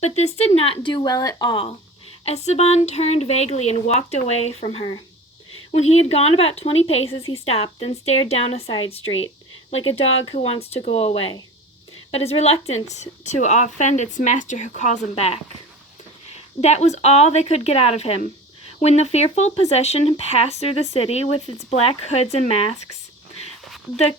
But this did not do well at all. Esteban turned vaguely and walked away from her. When he had gone about 20 paces, he stopped and stared down a side street, like a dog who wants to go away, but is reluctant to offend its master who calls him back. That was all they could get out of him. When the fearful procession passed through the city with its black hoods and masks, the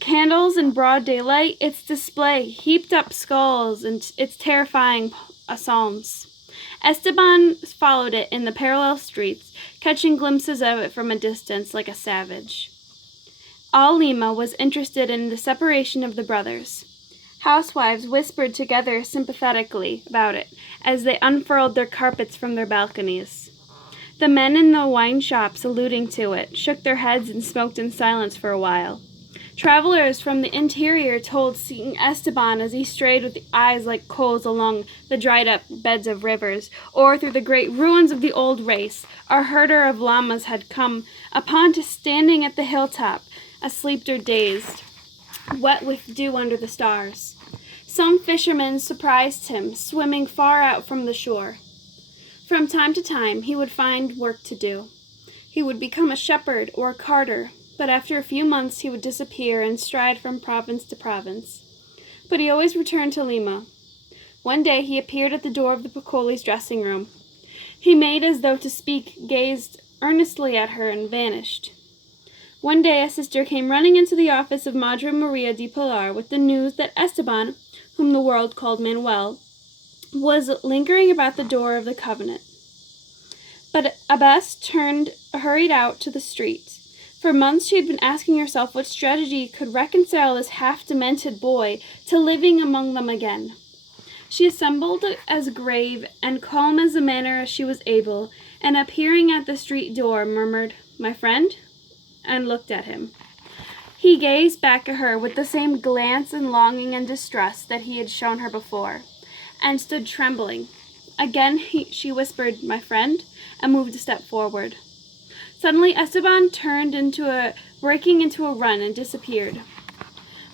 candles in broad daylight, its display, heaped up skulls, and its terrifying psalms, Esteban followed it in the parallel streets, catching glimpses of it from a distance like a savage. All Lima was interested in the separation of the brothers. Housewives whispered together sympathetically about it as they unfurled their carpets from their balconies. The men in the wine shops, alluding to it, shook their heads and smoked in silence for a while. Travelers from the interior told seeing Esteban as he strayed with eyes like coals along the dried-up beds of rivers, or through the great ruins of the old race, a herder of llamas had come upon to standing at the hilltop, asleep or dazed, wet with dew under the stars. Some fishermen surprised him, swimming far out from the shore. From time to time, he would find work to do. He would become a shepherd or a carter, but after a few months he would disappear and stride from province to province. But he always returned to Lima. One day he appeared at the door of the Picoli's dressing room. He made as though to speak, gazed earnestly at her, and vanished. One day a sister came running into the office of Madre Maria de Pilar with the news that Esteban, whom the world called Manuel, was lingering about the door of the convent. But Abbess hurried out to the street. For months she had been asking herself what strategy could reconcile this half-demented boy to living among them again. She assembled as grave and calm as a manner as she was able, and appearing at the street door, murmured, "My friend?" and looked at him. He gazed back at her with the same glance and longing and distress that he had shown her before, and stood trembling. Again she whispered, "My friend?" and moved a step forward. Suddenly Esteban breaking into a run and disappeared.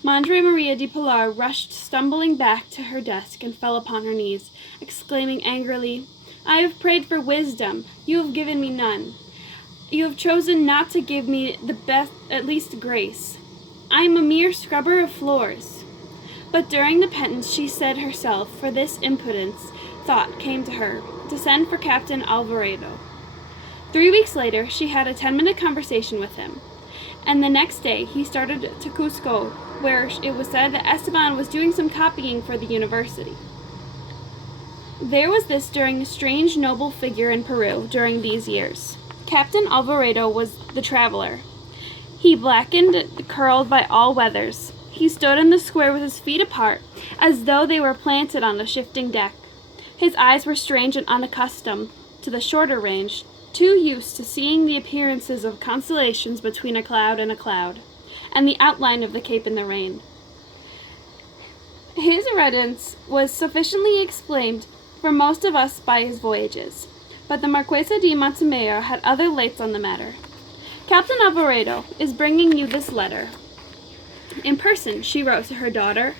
Madre Maria de Pilar rushed stumbling back to her desk and fell upon her knees, exclaiming angrily, "I have prayed for wisdom. You have given me none. You have chosen not to give me the best, at least grace. I am a mere scrubber of floors." But during the penance she said herself, for this impudence, thought came to her, to send for Captain Alvarado. 3 weeks later, she had a 10-minute conversation with him, and the next day he started to Cusco, where it was said that Esteban was doing some copying for the university. There was this during a strange noble figure in Peru during these years. Captain Alvarado was the traveler. He blackened, curled by all weathers. He stood in the square with his feet apart, as though they were planted on a shifting deck. His eyes were strange and unaccustomed to the shorter range, too used to seeing the appearances of constellations between a cloud, and the outline of the cape in the rain. His reticence was sufficiently explained for most of us by his voyages, but the Marquesa de Montemayor had other lights on the matter. "Captain Alvarado is bringing you this letter. In person," she wrote to her daughter.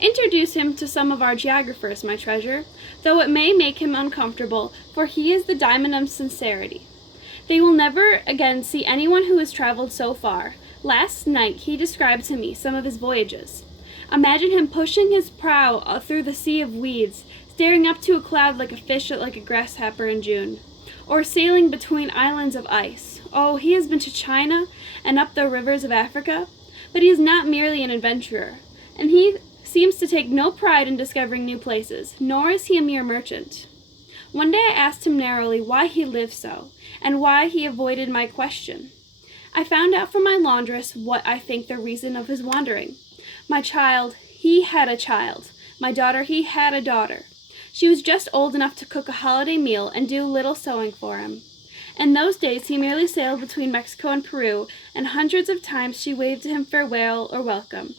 "Introduce him to some of our geographers, my treasure, though it may make him uncomfortable, for he is the diamond of sincerity. They will never again see anyone who has traveled so far. Last night he described to me some of his voyages. Imagine him pushing his prow through the sea of weeds, staring up to a cloud like a fish like a grasshopper in June, or sailing between islands of ice. Oh, he has been to China and up the rivers of Africa, but he is not merely an adventurer, and he seems to take no pride in discovering new places, nor is he a mere merchant." One day I asked him narrowly why he lived so, and why he avoided my question. I found out from my laundress what I think the reason of his wandering. My child, he had a child. My daughter, he had a daughter. She was just old enough to cook a holiday meal and do little sewing for him. In those days he merely sailed between Mexico and Peru, and hundreds of times she waved to him farewell or welcome.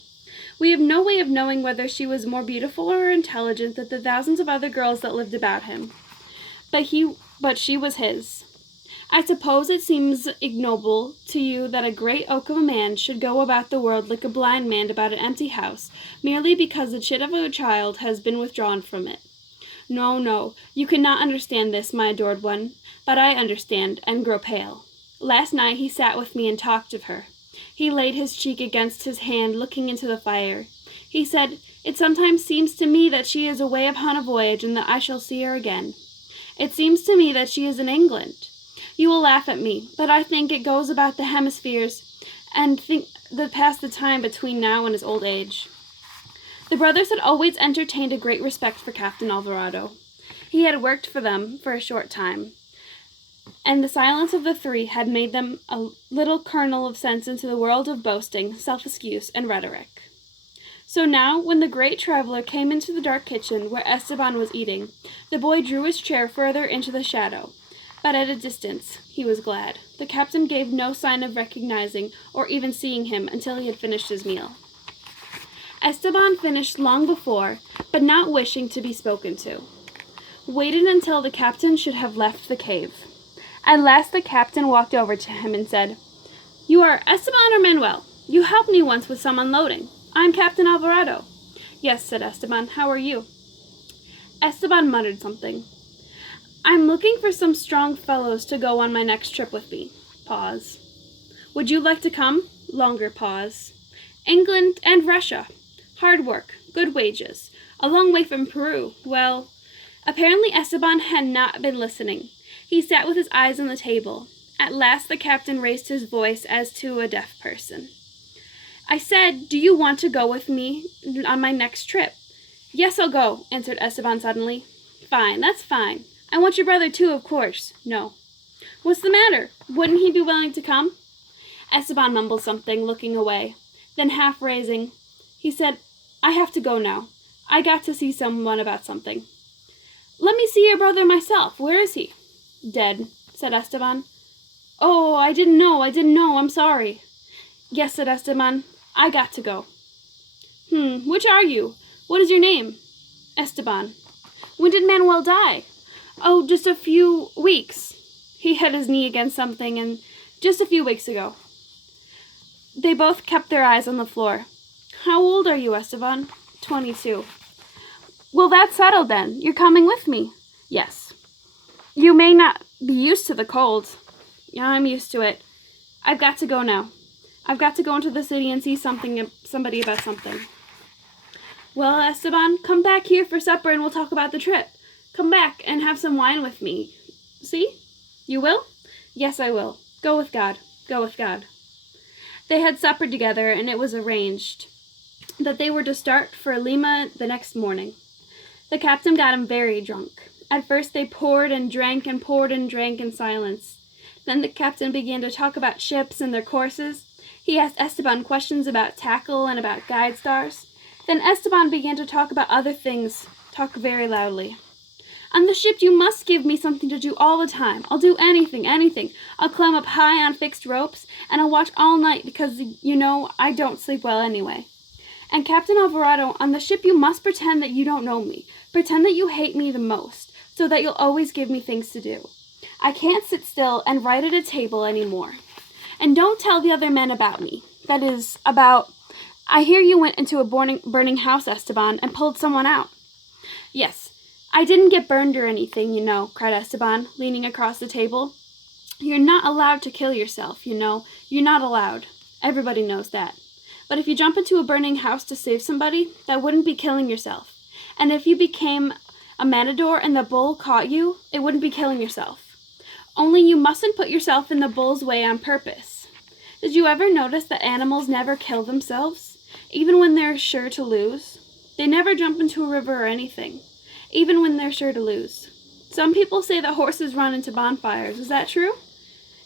We have no way of knowing whether she was more beautiful or intelligent than the thousands of other girls that lived about him. But she was his. I suppose it seems ignoble to you that a great oak of a man should go about the world like a blind man about an empty house, merely because the chit of a child has been withdrawn from it. No, no, you cannot understand this, my adored one, but I understand, and grow pale. Last night he sat with me and talked of her. He laid his cheek against his hand, looking into the fire. He said, "It sometimes seems to me that she is away upon a voyage, and that I shall see her again. It seems to me that she is in England. You will laugh at me, but I think it goes about the hemispheres, and think that pass the time between now and his old age." The brothers had always entertained a great respect for Captain Alvarado. He had worked for them for a short time, and the silence of the three had made them a little kernel of sense into the world of boasting, self-excuse, and rhetoric. So now, when the great traveler came into the dark kitchen where Esteban was eating, the boy drew his chair further into the shadow. But at a distance, he was glad. The captain gave no sign of recognizing or even seeing him until he had finished his meal. Esteban finished long before, but not wishing to be spoken to. Waited until the captain should have left the cave. At last the captain walked over to him and said, "You are Esteban or Manuel? You helped me once with some unloading. I am Captain Alvarado." "Yes," said Esteban. "How are you?" Esteban muttered something. "I'm looking for some strong fellows to go on my next trip with me." Pause. "Would you like to come?" Longer pause. "England and Russia. Hard work, good wages. A long way from Peru. Well..." Apparently Esteban had not been listening. He sat with his eyes on the table. At last the captain raised his voice as to a deaf person. "I said, do you want to go with me on my next trip?" "Yes, I'll go," answered Esteban suddenly. "Fine, that's fine. I want your brother too, of course." "No." "What's the matter? Wouldn't he be willing to come?" Esteban mumbled something, looking away. Then half raising, he said, "I have to go now. I got to see someone about something." "Let me see your brother myself. Where is he?" "Dead," said Esteban. "Oh, I didn't know. I'm sorry." "Yes," said Esteban. "I got to go." Which are you? What is your name?" "Esteban." "When did Manuel die?" "Oh, just a few weeks." He hit his knee against something, and "just a few weeks ago." They both kept their eyes on the floor. "How old are you, Esteban?" 22. "Well, that's settled then. You're coming with me." "Yes." "You may not be used to the cold." "Yeah, I'm used to it. I've got to go now. I've got to go into the city and see somebody about something." "Well, Esteban, come back here for supper and we'll talk about the trip. Come back and have some wine with me. See? You will?" "Yes, I will. Go with God. Go with God." They had supper together, and it was arranged that they were to start for Lima the next morning. The captain got him very drunk. At first they poured and drank in silence. Then the captain began to talk about ships and their courses. He asked Esteban questions about tackle and about guide stars. Then Esteban began to talk about other things, talk very loudly. "On the ship you must give me something to do all the time. I'll do anything. I'll climb up high on fixed ropes, and I'll watch all night because, I don't sleep well anyway. And Captain Alvarado, on the ship you must pretend that you don't know me. Pretend that you hate me the most, so that you'll always give me things to do. I can't sit still and write at a table anymore. And don't tell the other men about me. That is, I hear you went into a burning house, Esteban, and pulled someone out." "Yes, I didn't get burned or anything, cried Esteban, leaning across the table. "You're not allowed to kill yourself, You're not allowed. Everybody knows that. But if you jump into a burning house to save somebody, that wouldn't be killing yourself. And if you became a matador and the bull caught you, it wouldn't be killing yourself. Only you mustn't put yourself in the bull's way on purpose. Did you ever notice that animals never kill themselves, even when they're sure to lose? They never jump into a river or anything, even when they're sure to lose. Some people say that horses run into bonfires. Is that true?"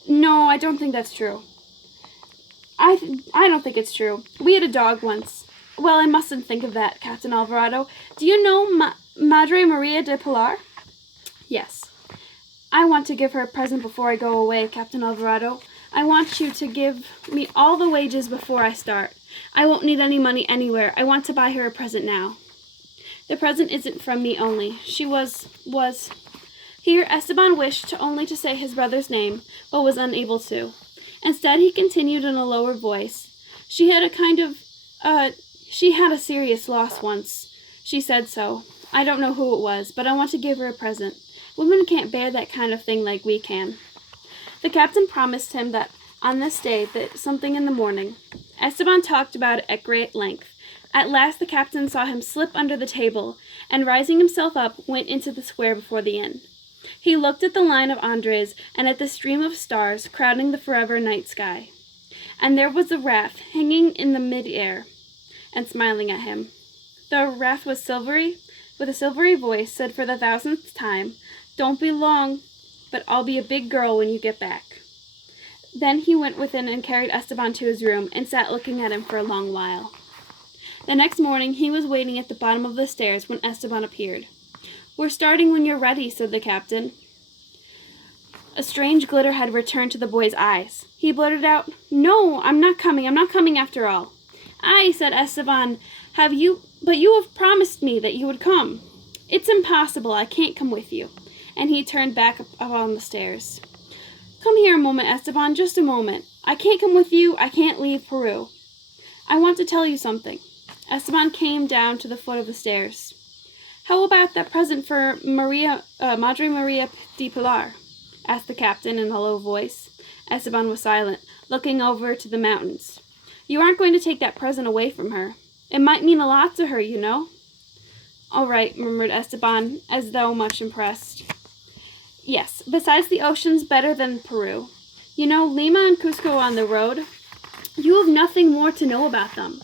"No, I don't think that's true." I don't think it's true. We had a dog once. Well, I mustn't think of that, Captain Alvarado. Do you know Madre Maria de Pilar?" "Yes." "I want to give her a present before I go away, Captain Alvarado. I want you to give me all the wages before I start. I won't need any money anywhere. I want to buy her a present now. The present isn't from me only. She was... Here Esteban wished only to say his brother's name, but was unable to. Instead, he continued in a lower voice. She had a serious loss once. She said so. I don't know who it was, but I want to give her a present. Women can't bear that kind of thing like we can." The captain promised him that on this day, something in the morning. Esteban talked about it at great length. At last the captain saw him slip under the table, and rising himself up, went into the square before the inn. He looked at the line of Andres and at the stream of stars crowding the forever night sky. And there was the wrath hanging in the mid-air and smiling at him. The wrath was silvery, with a silvery voice said for the 1000th time, "Don't be long, but I'll be a big girl when you get back." Then he went within and carried Esteban to his room and sat looking at him for a long while. The next morning he was waiting at the bottom of the stairs when Esteban appeared. "We're starting when you're ready," said the captain. A strange glitter had returned to the boy's eyes. He blurted out, "No, I'm not coming after all." "Aye," said Esteban, but you have promised me that you would come." "It's impossible, I can't come with you." And he turned back up on the stairs. "Come here a moment, Esteban, just a moment. I can't come with you, I can't leave Peru. I want to tell you something." Esteban came down to the foot of the stairs. "How about that present for Madre Maria de Pilar?" asked the captain in a low voice. Esteban was silent, looking over to the mountains. "You aren't going to take that present away from her. It might mean a lot to her, you know." "All right," murmured Esteban, as though much impressed. "Yes, besides the ocean's better than Peru. You know, Lima and Cusco on the road, you have nothing more to know about them.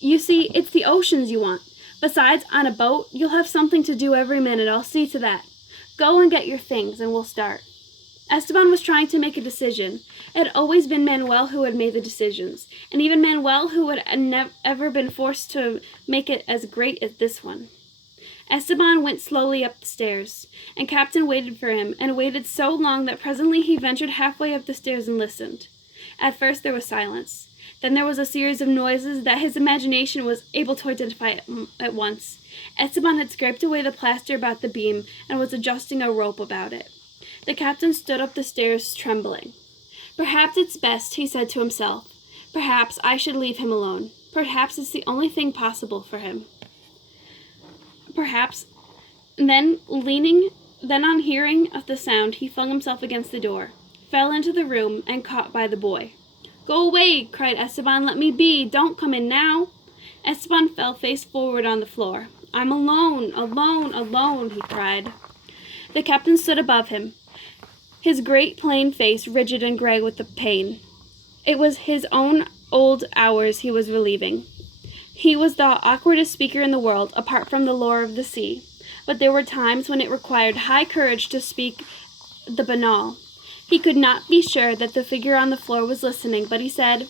You see, it's the oceans you want. Besides, on a boat, you'll have something to do every minute. I'll see to that. Go and get your things, and we'll start." Esteban was trying to make a decision. It had always been Manuel who had made the decisions, and even Manuel who had never been forced to make it as great as this one. Esteban went slowly up the stairs, and Captain waited for him, and waited so long that presently he ventured halfway up the stairs and listened. At first there was silence. Then there was a series of noises that his imagination was able to identify at once. Esteban had scraped away the plaster about the beam and was adjusting a rope about it. The captain stood up the stairs, trembling. "Perhaps it's best," he said to himself. "Perhaps I should leave him alone. Perhaps it's the only thing possible for him. Perhaps." Then on hearing of the sound, he flung himself against the door, fell into the room, and caught by the boy. "Go away!" cried Esteban. "Let me be! Don't come in now!" Esteban fell face forward on the floor. "I'm alone, alone," he cried. The captain stood above him, his great plain face rigid and gray with the pain. It was his own old hours he was relieving. He was the awkwardest speaker in the world, apart from the lore of the sea, but there were times when it required high courage to speak the banal. He could not be sure that the figure on the floor was listening, but he said,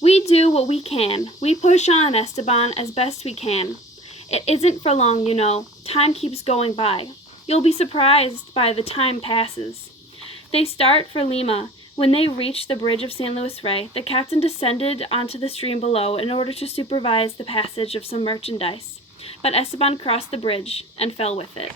"We do what we can. We push on, Esteban, as best we can. It isn't for long, you know. Time keeps going by. You'll be surprised by the time passes." They start for Lima. When they reached the bridge of San Luis Rey, the captain descended onto the stream below in order to supervise the passage of some merchandise. But Esteban crossed the bridge and fell with it.